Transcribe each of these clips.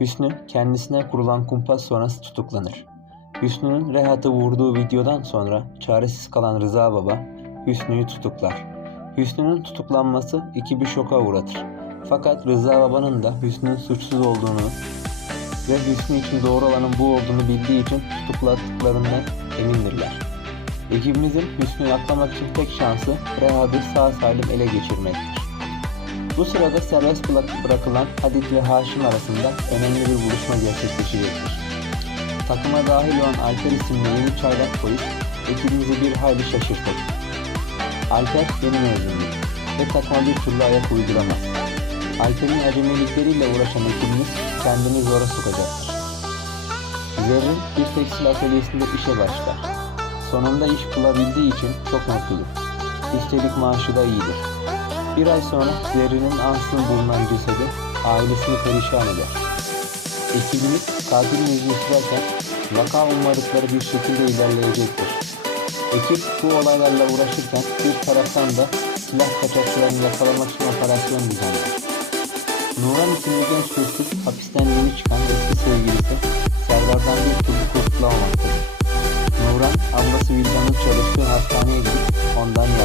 Hüsnü kendisine kurulan kumpas sonrası tutuklanır. Hüsnü'nün Rehat'ı vurduğu videodan sonra çaresiz kalan Rıza Baba Hüsnü'yü tutuklar. Hüsnü'nün tutuklanması ekibi şoka uğratır. Fakat Rıza Baba'nın da Hüsnü'nün suçsuz olduğunu ve Hüsnü için doğru olanın bu olduğunu bildiği için tutukladıklarından emindirler. Ekibimizin Hüsnü'yü aklamak için tek şansı Rehat'ı sağ salim ele geçirmektir. Bu sırada serbest bırak- bırakılan Hadid ve Haşim arasında önemli bir buluşma gerçekleşecektir. Takıma dahil olan Alper isimli yeni çaylak polis ekibimizi bir hayli şaşırtır. Alper yeni mezundur ve takıma bir türlü ayak uyduramaz. Alper'in acemilikleriyle uğraşan ekibimiz kendini zora sokacaktır. Zerrin bir tekstil atölyesinde işe başlar. Sonunda iş bulabildiği için çok mutludur. Üstelik maaşı da iyidir. Bir ay sonra Zerrin'in ansızın bulunan cesedi ailesini perişan eder. Ekibimiz katilin izini sürerken vaka ummadıkları bir şekilde ilerleyecektir. Ekip bu olaylarla uğraşırken bir taraftan da silah kaçakçılarını yakalamak için operasyon düzenler. Nuran isimli genç hırsız hapisten yeni çıkan eski sevgilisi Serdar'dan bir türlü kurtulamamaktadır. Nuran ablası Vildan'ın çalıştığı hastaneye gidip ondan yardım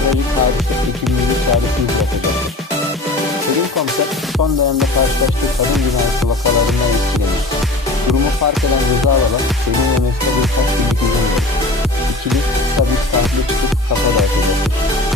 trajik hadise ekibimizi çaresiz bırakacaktır. Selim komiser son dönemde karşılaştığı kadın cinayeti vakalarından etkilenir. Durumu fark eden Rıza Baba, Selim ve Mesut'a birkaç günlük izin verir. İkili kısa bir tatile çıkıp kafa dağıtacaktır.